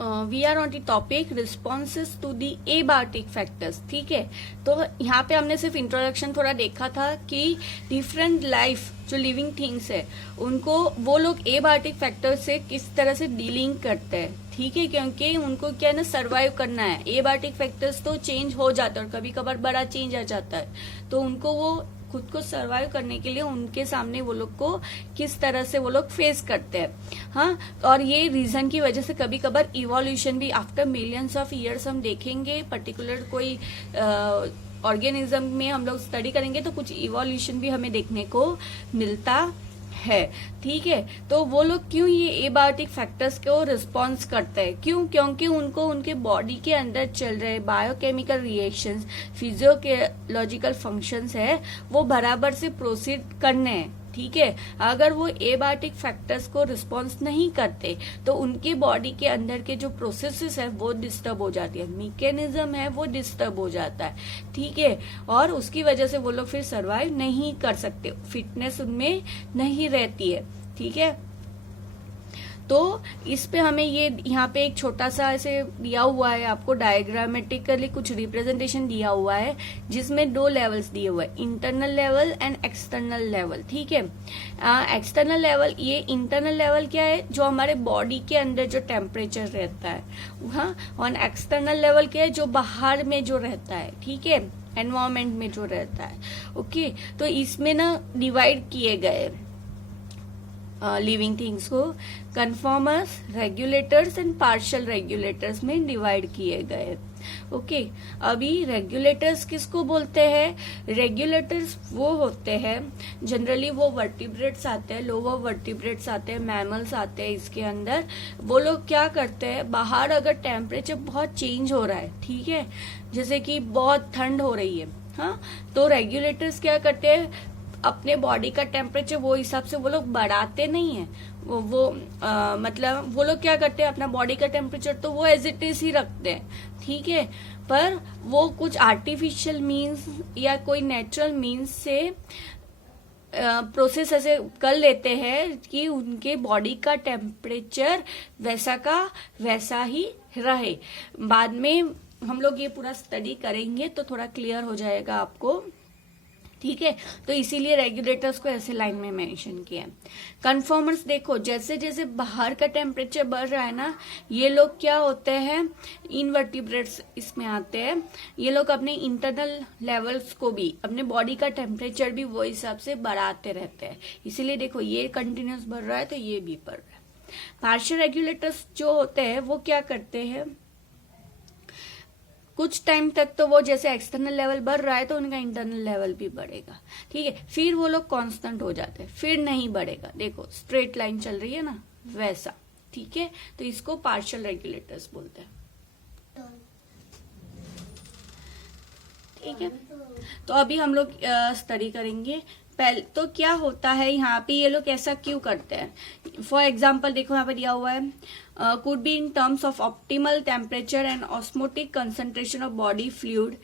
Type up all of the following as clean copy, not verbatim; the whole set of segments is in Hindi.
We are on the topic responses to the abiotic factors. ठीक है, तो यहाँ पे हमने सिर्फ इंट्रोडक्शन थोड़ा देखा था कि डिफरेंट लाइफ जो लिविंग थिंग्स है उनको वो लोग एबायोटिक फैक्टर से किस तरह से डीलिंग करते हैं। ठीक है, क्योंकि उनको क्या है ना, सर्वाइव करना है। एबायोटिक फैक्टर्स तो चेंज हो जाता है और कभी कभार बड़ा चेंज आ जाता है, तो उनको वो खुद को सरवाइव करने के लिए उनके सामने वो लोग को किस तरह से वो लोग फेस करते हैं। हाँ, और ये रीजन की वजह से कभी कभार इवोल्यूशन भी आफ्टर मिलियंस ऑफ ईयर्स हम देखेंगे। पर्टिकुलर कोई ऑर्गेनिज्म में हम लोग स्टडी करेंगे तो कुछ इवोल्यूशन भी हमें देखने को मिलता है। ठीक है, तो वो लोग क्यों ये एबायोटिक फैक्टर्स को रिस्पॉन्स करते हैं? क्यों? क्योंकि उनको उनके बॉडी के अंदर चल रहे बायोकेमिकल रिएक्शंस, फिजियोलॉजिकल फंक्शंस है वो बराबर से प्रोसीड करने हैं। ठीक है, अगर वो एबायोटिक फैक्टर्स को रिस्पॉन्स नहीं करते तो उनकी बॉडी के अंदर के जो प्रोसेसेस है वो डिस्टर्ब हो जाती है, मैकेनिज्म है वो डिस्टर्ब हो जाता है। ठीक है, और उसकी वजह से वो लोग फिर सरवाइव नहीं कर सकते, फिटनेस उनमें नहीं रहती है। ठीक है, तो इस पे हमें ये यहाँ पे एक छोटा सा ऐसे दिया हुआ है, आपको डायग्रामेटिकली कुछ रिप्रेजेंटेशन दिया हुआ है जिसमें 2 लेवल्स दिए हुए हैं, internal level and external level. ठीक है, एक्सटर्नल लेवल, ये इंटरनल लेवल क्या है, जो हमारे बॉडी के अंदर जो टेम्परेचर रहता है। हाँ, और एक्सटर्नल लेवल क्या है, जो बाहर में जो रहता है। ठीक है, एनवायरमेंट में जो रहता है। ओके, तो इसमें ना डिवाइड किए गए लिविंग थिंग्स को conformers, regulators and partial regulators में डिवाइड किए गए। ओके, अभी रेगुलेटर्स किसको बोलते हैं? रेगुलेटर्स वो होते हैं, जनरली वो वर्टिब्रेट्स आते हैं, लोअर वर्टिब्रेट्स आते हैं, मैमल्स आते हैं इसके अंदर। वो लोग क्या करते हैं, बाहर अगर टेम्परेचर बहुत चेंज हो रहा है, ठीक है, जैसे कि बहुत ठंड हो रही है, हाँ, तो रेगुलेटर्स क्या करते हैं, अपने बॉडी का टेम्परेचर वो हिसाब से वो लोग बढ़ाते नहीं है। मतलब वो लोग क्या करते हैं, अपना बॉडी का टेम्परेचर तो वो एज इट इज ही रखते हैं। ठीक है, पर वो कुछ आर्टिफिशियल मीन्स या कोई नेचुरल मीन्स से प्रोसेस ऐसे कर लेते हैं कि उनके बॉडी का टेम्परेचर वैसा का वैसा ही रहे। बाद में हम लोग ये पूरा स्टडी करेंगे तो थोड़ा क्लियर हो जाएगा आपको। ठीक है, तो इसीलिए रेगुलेटर्स को ऐसे लाइन में मेंशन किया है। कन्फॉर्मर्स देखो, जैसे जैसे बाहर का टेम्परेचर बढ़ रहा है ना, ये लोग क्या होते हैं, इनवर्टिब्रेट्स इसमें आते हैं। ये लोग अपने इंटरनल लेवल्स को भी, अपने बॉडी का टेम्परेचर भी वो हिसाब से बढ़ाते रहते हैं। इसीलिए देखो, ये कंटिन्यूस बढ़ रहा है तो ये भी बढ़ रहा है। पार्शियल रेगुलेटर्स जो होते हैं वो क्या करते हैं, कुछ टाइम तक तो वो जैसे एक्सटर्नल लेवल बढ़ रहा है तो उनका इंटरनल लेवल भी बढ़ेगा। ठीक है, फिर वो लोग कांस्टेंट हो जाते हैं, फिर नहीं बढ़ेगा। देखो स्ट्रेट लाइन चल रही है ना, वैसा। ठीक है, तो इसको पार्शियल रेगुलेटर्स बोलते हैं। ठीक है, तो अभी हम लोग स्टडी करेंगे। पहले तो क्या होता है यहाँ पे, ये लोग ऐसा क्यों करते हैं? फॉर एग्जाम्पल देखो यहाँ पे दिया हुआ है, could be in terms of optimal temperature and osmotic concentration of body fluid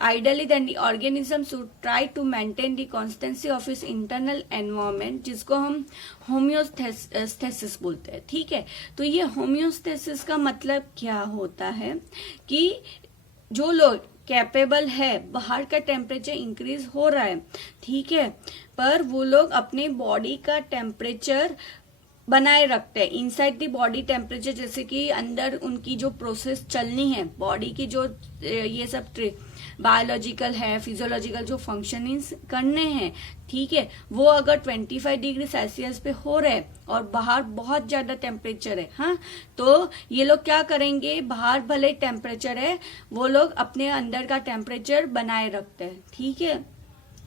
ideally then the organism should try to maintain the constancy of इस इंटरनल एनवायरमेंट, जिसको हम होम्योस्थेसिस बोलते हैं। ठीक है, तो ये होम्योस्थेसिस का मतलब क्या होता है कि जो लोग कैपेबल है, बाहर का टेम्परेचर इंक्रीज हो रहा है, ठीक है, पर वो लोग अपने बॉडी का टेम्परेचर बनाए रखते हैं, इनसाइड द बॉडी टेम्परेचर, जैसे कि अंदर उनकी जो प्रोसेस चलनी है, बॉडी की जो ये सब बायोलॉजिकल है, फिजियोलॉजिकल जो फंक्शनिंग्स करने हैं, ठीक है, वो अगर 25 डिग्री सेल्सियस पे हो रहे और बाहर बहुत ज्यादा टेम्परेचर है, हाँ, तो ये लोग क्या करेंगे, बाहर भले टेम्परेचर है, वो लोग अपने अंदर का टेम्परेचर बनाए रखते हैं। ठीक है,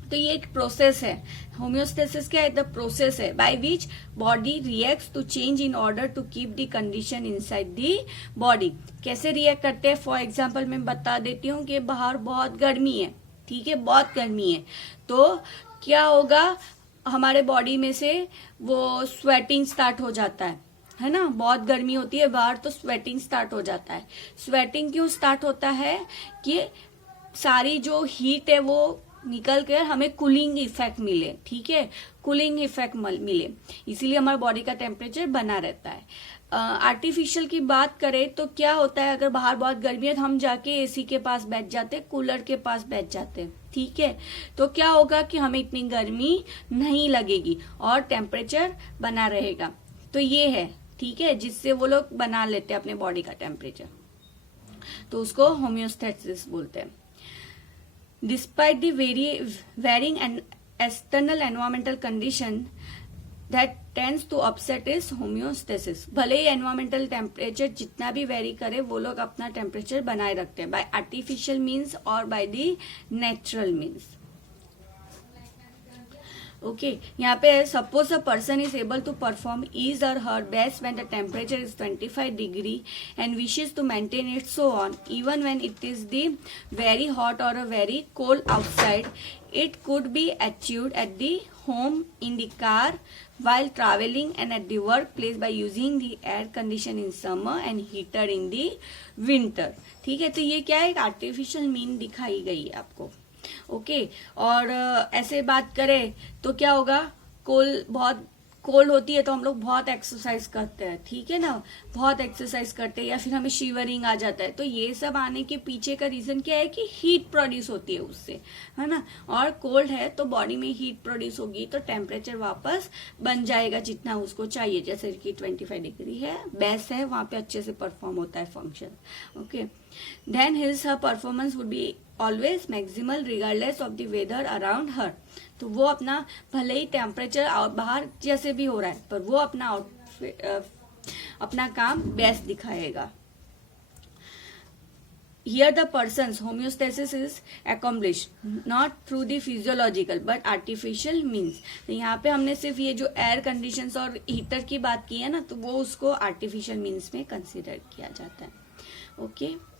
तो ये एक प्रोसेस है। होम्योस्टेसिस क्या है? द प्रोसेस है by which body reacts to change in order to keep the condition inside the body. कैसे रिएक्ट करते हैं? फॉर एग्जांपल मैं बता देती हूँ कि बाहर बहुत गर्मी है, ठीक है, बहुत गर्मी है, तो क्या होगा, हमारे बॉडी में से वो स्वेटिंग स्टार्ट हो जाता है ना, बहुत गर्मी होती है बाहर तो स्वेटिंग स्टार्ट हो जाता है। स्वेटिंग क्यों स्टार्ट होता है कि सारी जो हीट है वो निकल कर हमें कूलिंग इफेक्ट मिले। ठीक है, कूलिंग इफेक्ट मिले, इसीलिए हमारे बॉडी का टेम्परेचर बना रहता है। आर्टिफिशियल की बात करें तो क्या होता है, अगर बाहर बहुत गर्मी है तो हम जाके एसी के पास बैठ जाते, कूलर के पास बैठ जाते, ठीक है, तो क्या होगा कि हमें इतनी गर्मी नहीं लगेगी और टेम्परेचर बना रहेगा। तो ये है, ठीक है, जिससे वो लोग बना लेते हैं अपने बॉडी का टेम्परेचर, तो उसको होम्योस्टेसिस बोलते हैं। Despite the varying and external environmental condition that tends to upset is homeostasis। भले ही एनवायरमेंटल टेम्परेचर जितना भी वेरी करे वो लोग अपना टेम्परेचर बनाए रखते हैं, बाय आर्टिफिशियल मीन्स और by the natural means. Okay, यहाँ पे suppose a person is able to perform his और her best when the temperature is 25 degree and wishes to maintain it so on even when it is the very hot और a very cold outside. It could be achieved at the home, in the car, while traveling and at the workplace by using the air condition in summer and heater in the winter। ठीक है, तो ये क्या है, एक आर्टिफिशियल मीन दिखाई गई है आपको। ओके, और ऐसे बात करें तो क्या होगा, बहुत कोल्ड होती है तो हम लोग बहुत एक्सरसाइज करते हैं, ठीक है ना, बहुत एक्सरसाइज करते हैं या फिर हमें शिवरिंग आ जाता है। तो ये सब आने के पीछे का रीजन क्या है कि हीट प्रोड्यूस होती है उससे, है ना, और कोल्ड है तो बॉडी में हीट प्रोड्यूस होगी तो टेम्परेचर वापस बन जाएगा जितना उसको चाहिए। जैसे कि 25 डिग्री है, बेस्ट है, वहां पे अच्छे से परफॉर्म होता है function. Okay, then his her performance would be always maximal regardless of the weather around her. तो वो अपना भले ही टेम्परेचर बाहर जैसे भी हो रहा है पर वो अपना काम बेस्ट दिखाएगा। Here the person's homeostasis is accomplished not through the physiological but artificial means। तो यहाँ पे हमने सिर्फ ये जो एयर कंडीशंस और हीटर की बात की है ना, तो वो उसको आर्टिफिशियल मीन्स में कंसिडर किया जाता है। ओके।